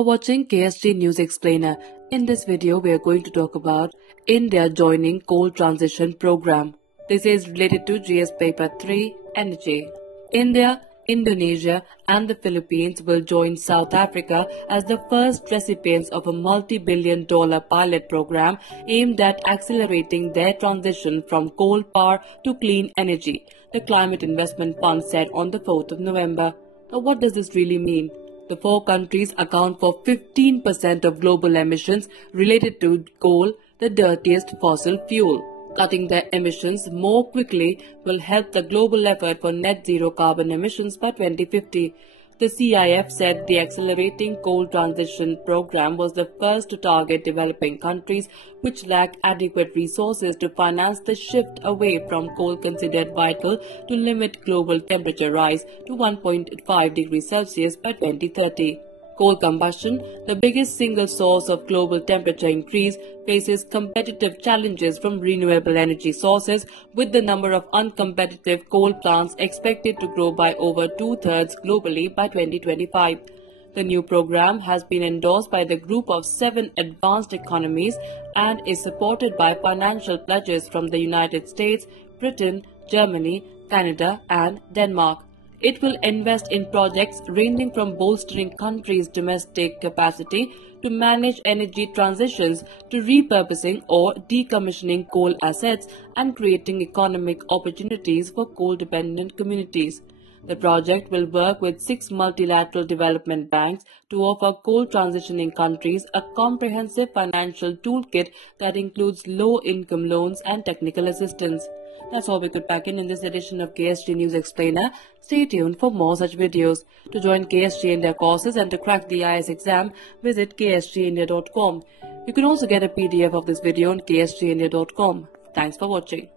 You're watching KSG News Explainer. In this video, we are going to talk about India joining coal transition program. This is related to GS Paper 3 Energy. India, Indonesia and the Philippines will join South Africa as the first recipients of a multi-billion-dollar pilot program aimed at accelerating their transition from coal power to clean energy, the Climate Investment Fund said on the 4th of November. Now, what does this really mean? The four countries account for 15% of global emissions related to coal, the dirtiest fossil fuel. Cutting their emissions more quickly will help the global effort for net zero carbon emissions by 2050. The CIF said the Accelerating Coal Transition Program was the first to target developing countries which lack adequate resources to finance the shift away from coal, considered vital to limit global temperature rise to 1.5 degrees Celsius by 2030. Coal combustion, the biggest single source of global temperature increase, faces competitive challenges from renewable energy sources, with the number of uncompetitive coal plants expected to grow by over two-thirds globally by 2025. The new program has been endorsed by the Group of 7 advanced economies and is supported by financial pledges from the United States, Britain, Germany, Canada and Denmark. It will invest in projects ranging from bolstering countries' domestic capacity to manage energy transitions to repurposing or decommissioning coal assets and creating economic opportunities for coal-dependent communities. The project will work with 6 multilateral development banks to offer coal transitioning countries a comprehensive financial toolkit that includes low-income loans and technical assistance. That's all we could pack in this edition of KSG News Explainer. Stay tuned for more such videos. To join KSG India courses and to crack the IAS exam, visit ksgindia.com. You can also get a PDF of this video on ksgindia.com. Thanks for watching.